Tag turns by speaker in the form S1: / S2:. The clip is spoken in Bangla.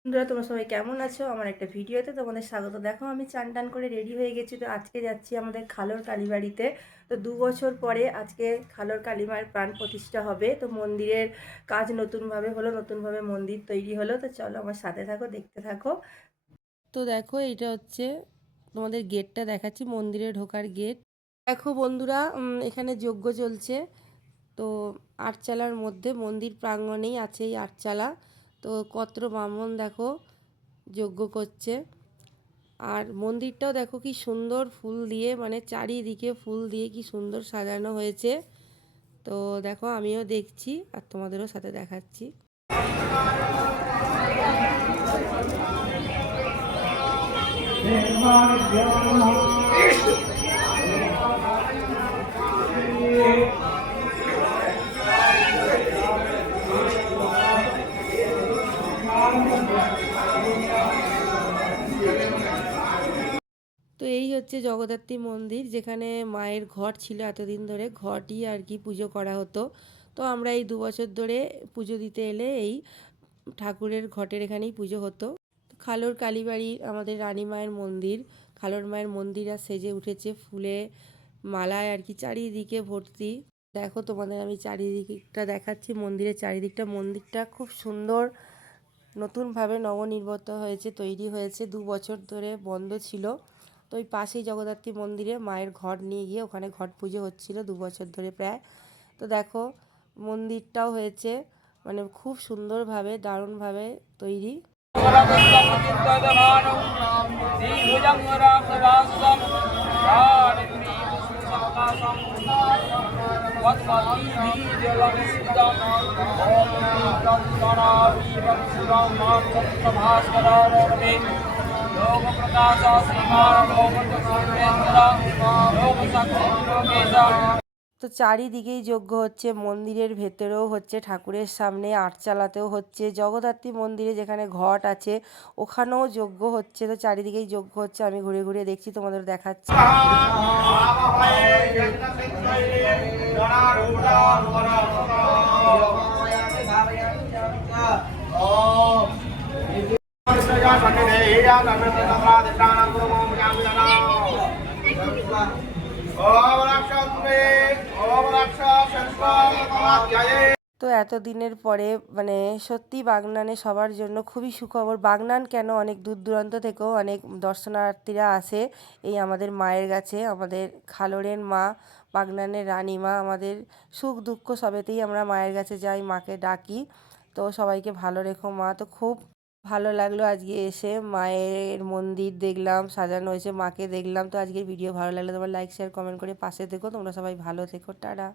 S1: বন্ধুরা, তোমরা সবাই কেমন আছো? আমার একটা ভিডিওতে তোমাদের স্বাগত। দেখো, আমি চান টান করে রেডি হয়ে গেছি। তো আজকে যাচ্ছি আমাদের খালোর কালীবাড়িতে। তো দু বছর পরে আজকে খালোর কালীমার প্রাণ প্রতিষ্ঠা হবে। তো মন্দিরের কাজ নতুনভাবে হলো, নতুনভাবে মন্দির তৈরি হলো। তো চলো, আমার সাথে থাকো, দেখতে থাকো। তো দেখো এটা হচ্ছে তোমাদের গেটটা দেখাচ্ছি, মন্দিরে ঢোকার গেট। দেখো বন্ধুরা এখানে যজ্ঞ চলছে। তো আটচালার মধ্যে মন্দির প্রাঙ্গণেই আছে এই আটচালা। তো কত্র ব্রাহ্মণ দেখো, যজ্ঞ করছে। আর মন্দিরটাও দেখো কি সুন্দর ফুল দিয়ে মানে চারিদিকে ফুল দিয়ে কি সুন্দর সাজানো হয়েছে। তো দেখো আমিও দেখছি আর তোমাদেরও সাথে দেখাচ্ছি। তো এই হচ্ছে জগদ্ধাত্রী মন্দির, যেখানে মায়ের ঘট ছিল এতদিন ধরে। ঘটই আর কি পুজো করা হতো। তো আমরা এই দু বছর ধরে পুজো দিতে এলে এই ঠাকুরের ঘটের এখানেই পুজো হতো। খালোর কালীবাড়ি আমাদের রানী মায়ের মন্দির। খালোর মায়ের মন্দির আর সেজে উঠেছে ফুলে, মালায় আর কি চারিদিকে ভর্তি। দেখো তোমাদের আমি চারিদিকটা দেখাচ্ছি, মন্দিরের চারিদিকটা। মন্দিরটা খুব সুন্দর, নতুনভাবে নবনির্মিত হয়েছে, তৈরি হয়েছে। দু বছর ধরে বন্ধ ছিল। তো ওই পাশেই জগদ্ধাত্রী মন্দিরে মায়ের ঘট নিয়ে গিয়ে ওখানে ঘট পুজো হচ্ছিল দু বছর ধরে প্রায়। তো দেখো, মন্দিরটাও হয়েছে মানে খুব সুন্দরভাবে, দারুণভাবে তৈরি। তো চারিদিকেই যজ্ঞ হচ্ছে মন্দিরের ভেতরেও হচ্ছে ঠাকুরের সামনে আটচালাতেও হচ্ছে জগদ্ধাত্রী মন্দিরে যেখানে ঘট আছে ওখানেও যজ্ঞ হচ্ছে তো চারিদিকেই যজ্ঞ হচ্ছে আমি ঘুরে ঘুরে দেখছি তোমাদের দেখাচ্ছি তো এতদিনের পরে মানে সত্যি বাগনানে সবার জন্য খুবই সুখবর। বাগনান কেন অনেক দূর দূরান্ত থেকেও অনেক দর্শনার্থীরা আসে? এই আমাদের মায়ের কাছে, আমাদের খালোরের মা, বাগনানের রানী মা আমাদের সুখ দুঃখ সবেতেই আমরা মায়ের কাছে যাই, মাকে ডাকি। তো সবাইকে ভালো রেখো মা। তো খুব ভালো লাগল আজকে এসে। মায়ের মন্দির দেখলাম, সাজানো হয়েছে, মাকে দেখলাম। তো আজকের ভিডিও ভালো লাগল তোমার লাইক শেয়ার কমেন্ট করে পাশে দেখো তোমরা সবাই ভালো থেকো। টাটা।